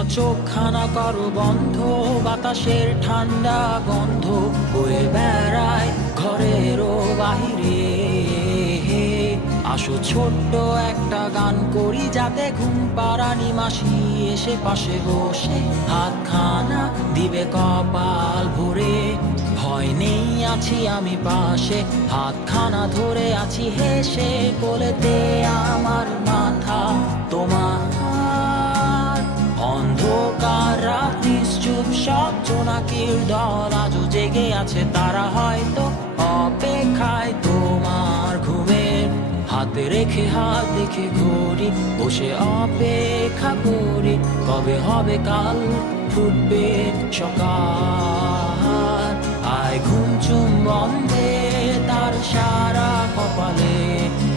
খোলা চোখখানা করো বন্ধ, বাতাসের ঠান্ডা গন্ধ বয়ে বেড়ায় ঘরেরও বাহিরে। আসো ছোট্ট একটা গান করি, যাতে ঘুম পাড়ানি মাসি এসে পাশে বসে হাতখানা দিবে কপাল ভরে। ভয় নেই, আছি আমি পাশে, হাতখানা ধরে আছি হেসে, কোলেতে আমার মাথা তোমার। অন্ধকার রাত নিশ্চুপ, সব জোনাকির দল আজও জেগে আছে, তারা হয়তো অপেক্ষায় তোমার ঘুমের। হাতে রেখে হাত দেখে ঘড়ি, বসে অপেক্ষা করি, কবে হবে কাল, ফুটবে সকাল। আয় ঘুম চুম বন্ধে তার সারা কপালে,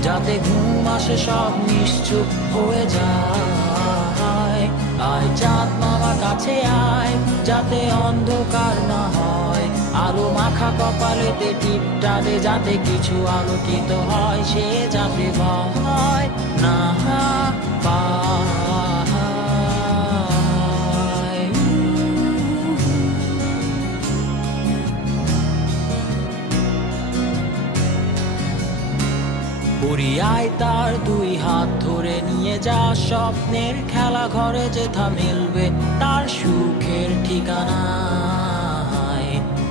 যাতে ঘুম আসে সব নিশ্চুপ হয়ে যায়। আয় চাঁদ মামা কাছে আয়, যাতে অন্ধকার না হয়, আলো মাখা কপালেতে টিপটা দে, যাতে কিছু আলোকিত হয়, সে যাতে ভয় না পায়। পরিয়ায় তার দুই হাত ধরে নিয়ে যা, স্বপ্নের খেলা ঘরে যেথা মিলবে তার সুখের ঠিকানা।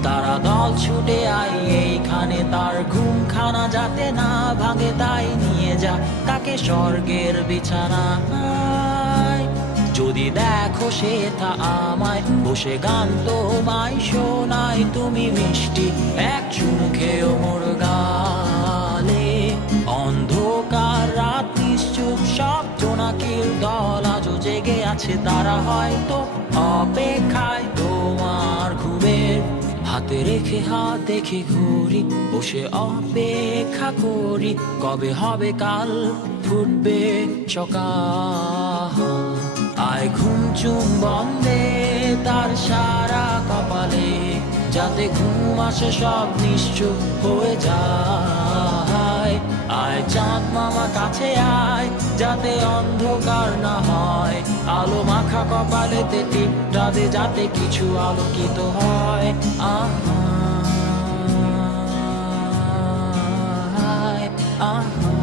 তারা দল ছুটে আই এইখানে, তার ঘুমখানা যাতে না ভাঙে, তাই নিয়ে যা তাকে স্বর্গের বিছানায়। যদি দেখো সে তা আমায় বসে গান তোমায় শোনায়, তুমি মিষ্টি এক চুমু খেয়েও মোর গালে। অন্ধকার রাত নিশ্চুপ, সব জোনাকির দল আজও জেগে আছে, তারা হয়তো অপেক্ষায় তোমার ঘুমের। হাতে রেখে হাত দেখে ঘুরি, বসে অপেক্ষা করি, কবে হবে কাল, ফুটবে সকাল। আয় ঘুম চুম বন্ধে তার সারা কপালে, যাতে ঘুম আসে সব নিশ্চুপ হয়ে যায়। আয় চাঁদ মামা কাছে আয়, যাতে অন্ধকার না হয়, আলো মাখা কপালেতে টিপটা দে, যাতে কিছু আলোকিত হয়। আহা আহা